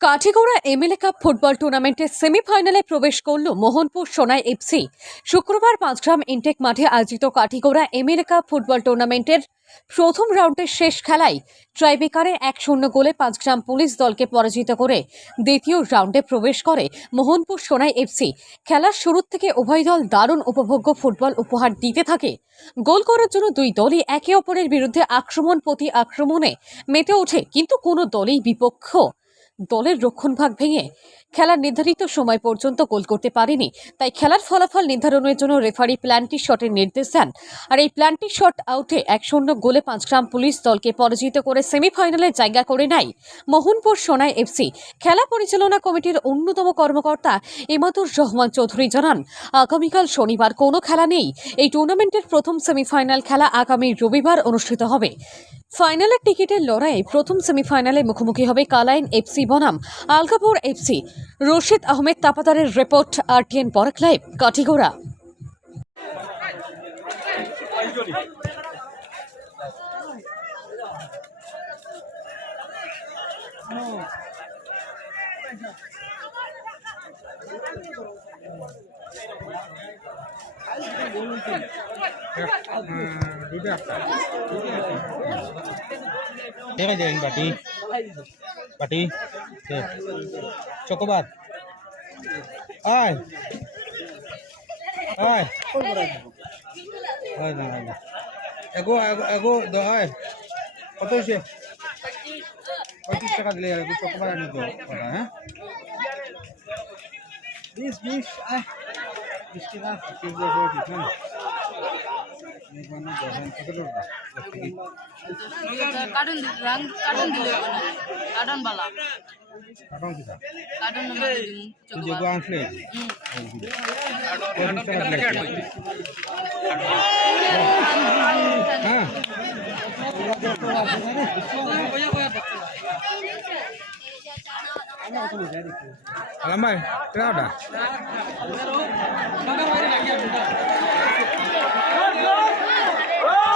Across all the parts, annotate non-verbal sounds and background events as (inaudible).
Kathigora MLA cup football টুর্নামেন্টের সেমিফাইনালে প্রবেশ করল মোহনপুর সোনাই এফসি শুক্রবার পাঁচগ্রাম ইনটেক মাঠে আয়োজিত কাঠিগোড়া এমএলএ কাপ ফুটবল টুর্নামেন্টের প্রথম রাউন্ডের শেষ খেলায় ট্রাইবেকারে এক শূন্য গোলে পাঁচগ্রাম পুলিশ দলকে পরাজিত করে দ্বিতীয় রাউন্ডে প্রবেশ করে মোহনপুর সোনাই এফসি খেলার শুরু থেকে উভয় দল দারুণ উপভোগ্য ফুটবল উপহার দিতে থাকে। গোল করার জন্য দুই দলই একে অপরের বিরুদ্ধে আক্রমণ প্রতি আক্রমণে মেতে ওঠে, কিন্তু কোনো দলই বিপক্ষ। দলের রক্ষণভাগ ভেঙে খেলার নির্ধারিত সময় পর্যন্ত গোল করতে পারেনি। তাই খেলার ফলাফল নির্ধারণের জন্য রেফারি প্ল্যান্টি শটের নির্দেশ দেন। আর এই প্ল্যান্টি শট আউটে এক শূন্য গোলে পাঁচগ্রাম পুলিশ দলকে পরাজিত করে সেমিফাইনালে জায়গা করে নেয়। মোহনপুর সোনাই এফসি খেলা পরিচালনা কমিটির অন্যতম কর্মকর্তা ইমাদুর রহমান চৌধুরী জানান, আগামীকাল শনিবার কোনো খেলা নেই। এই টুর্নামেন্টের প্রথম সেমিফাইনাল খেলা আগামী রবিবার অনুষ্ঠিত হবে। ফাইনালের টিকিটের লড়াইয়ে প্রথম সেমিফাইনালে মুখোমুখি হবে কালাইন এফসি বনাম। Alkapur FC. Rashid Ahmed তাপাতারের report, RTN Barak live, Kathigora. Dia kan jaring pati. Pati. Oke. Cokobat. Ay. Ay. Ay, না না এগো এগো এগো দ আয় কত হয়েছে পঁয়ত্রিশ টাকা দিলে এগো চকোবার আনি তো কথা হ্যাঁ বিশ বিশ আয় বিশ টাকা তিন বছর ঠিক না কার্টুন রং কার্টুন দিলে কার্টুন বালা কাটন কিটা? কার্টুন নাম্বার দিম যেগো আনলে হ্যাঁ। Alam bay, kenapa? Coba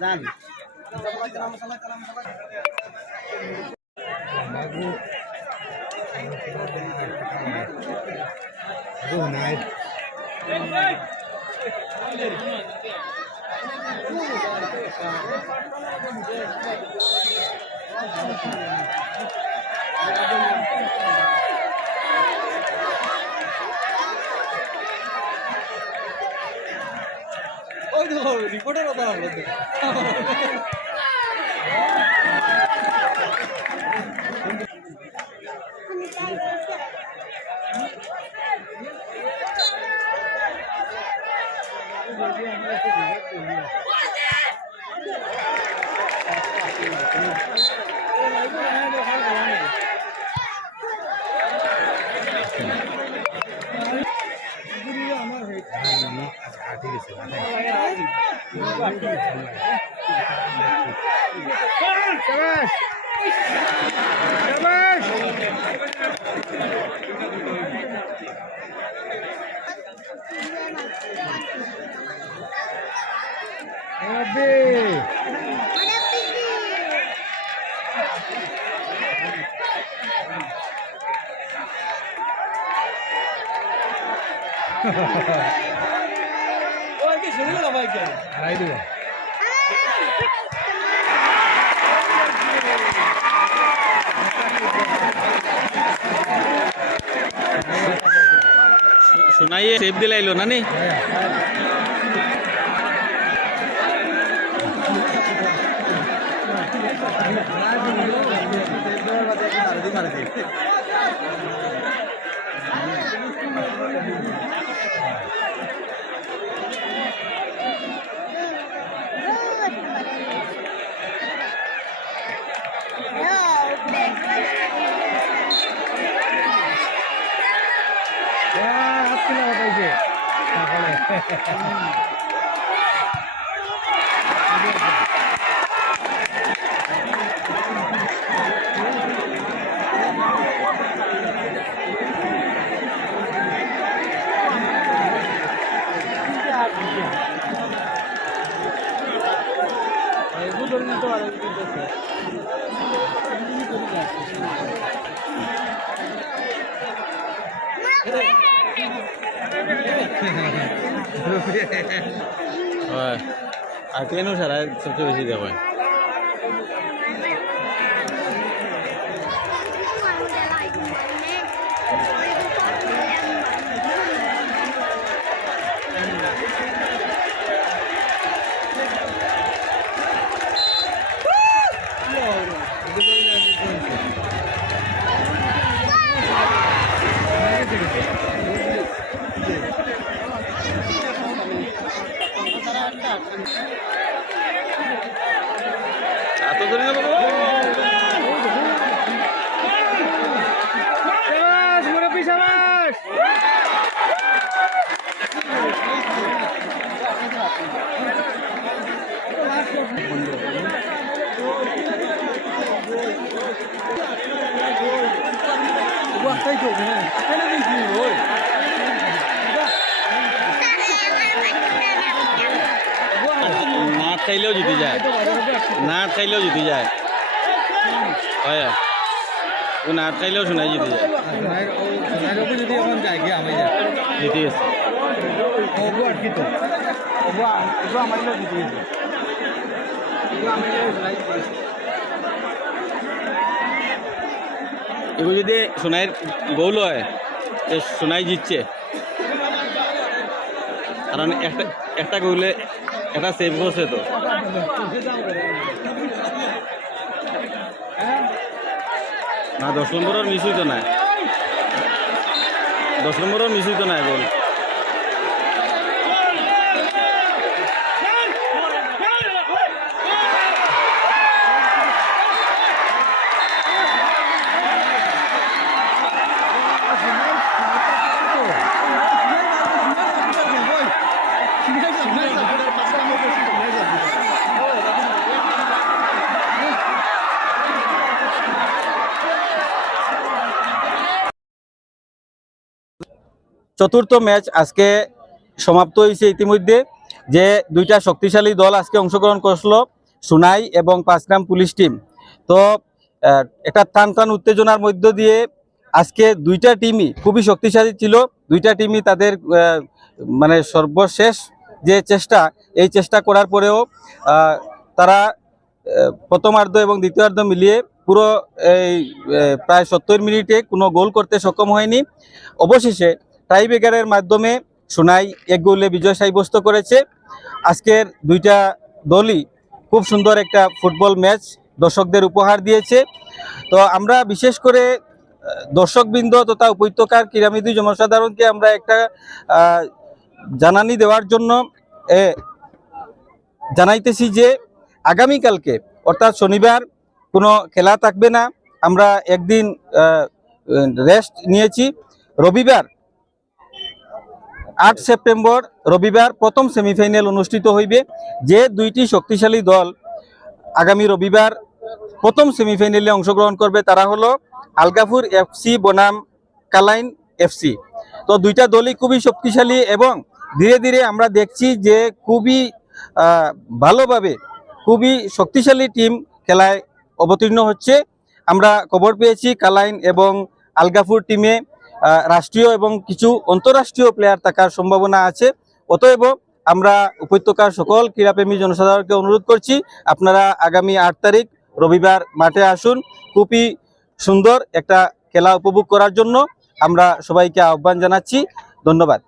জানি Good night. Aduh, naik. ঠিক আছে শাবাশ শাবাশ আবে আই দিবা শোনাইয়ে সেফ দিলাইলো না নি হাত কিনা বাতাইছে হয় (laughs) (laughs) (laughs) আর কেন সারা সবচেয়ে বেশি দেওয়া হয় এত ধরে না বাবা শাবাশ মুরব্বি শাবাশ না খাইলেও জিতে যায়। না খাইলেও জিতে যায়। হয়। ও না খাইলেও শোনাই জিতে যায়। জিতে জিতে এগুলো যদি সোনাইয়ের গোল হয় সোনাই জিতছে। কারণ একটা একটা গোলে একটা সেভ করছে তো। না, দশ নম্বরের মিস হইতো না দশ নম্বরের মিস হইতো না গোল চতুর্থ ম্যাচ আজকে সমাপ্ত হয়েছে ইতিমধ্যে, যে দুইটা শক্তিশালী দল আজকে অংশগ্রহণ করছিল, সুনাই এবং পাঁচগ্রাম পুলিশ টিম। তো একটা টান টান উত্তেজনার মধ্য দিয়ে আজকে দুইটা টিমই খুবই শক্তিশালী ছিল, দুইটা টিমই তাদের মানে সর্বশেষ যে চেষ্টা, এই চেষ্টা করার পরেও তারা প্রথমার্ধ এবং দ্বিতীয়ার্ধ মিলিয়ে পুরো এই প্রায় সত্তর মিনিটে কোনো গোল করতে সক্ষম হয়নি। অবশেষে টাইব্রেকারের মাধ্যমে সোনাই এক গোলে বিজয় সাব্যস্ত করেছে। আজকের দুইটা দলই খুব সুন্দর একটা ফুটবল ম্যাচ দর্শকদের উপহার দিয়েছে। তো আমরা বিশেষ করে দর্শকবৃন্দ তথা উপত্যকার ক্রীড়াবিদী জনসাধারণকে আমরা একটা জানানি দেওয়ার জন্য জানাইতেছি যে আগামীকালকে, অর্থাৎ শনিবার, কোনো খেলা থাকবে না। আমরা একদিন রেস্ট নিয়েছি। রবিবার আট সেপ্টেম্বর রবিবার প্রথম সেমিফাইনাল অনুষ্ঠিত হইবে। যে দুইটি শক্তিশালী দল আগামী রবিবার প্রথম সেমিফাইনালে অংশগ্রহণ করবে তারা হলো আলগাপুর এফসি বনাম কালাইন এফসি তো দুইটা দলই খুবই শক্তিশালী এবং ধীরে ধীরে আমরা দেখছি যে খুবই ভালোভাবে খুবই শক্তিশালী টিম খেলায় অবতীর্ণ হচ্ছে। আমরা খবর পেয়েছি কালাইন এবং আলগাফুর টিমে রাষ্ট্রীয় এবং কিছু অন্তরাষ্ট্রীয় প্লেয়ার থাকার সম্ভাবনা আছে। অতএব আমরা উপত্যকার সকল ক্রীড়াপ্রেমী জনসাধারণকে অনুরোধ করছি, আপনারা আগামী আট তারিখ রবিবার মাঠে আসুন। খুবই সুন্দর একটা খেলা উপভোগ করার জন্য আমরা সবাইকে আহ্বান জানাচ্ছি। ধন্যবাদ।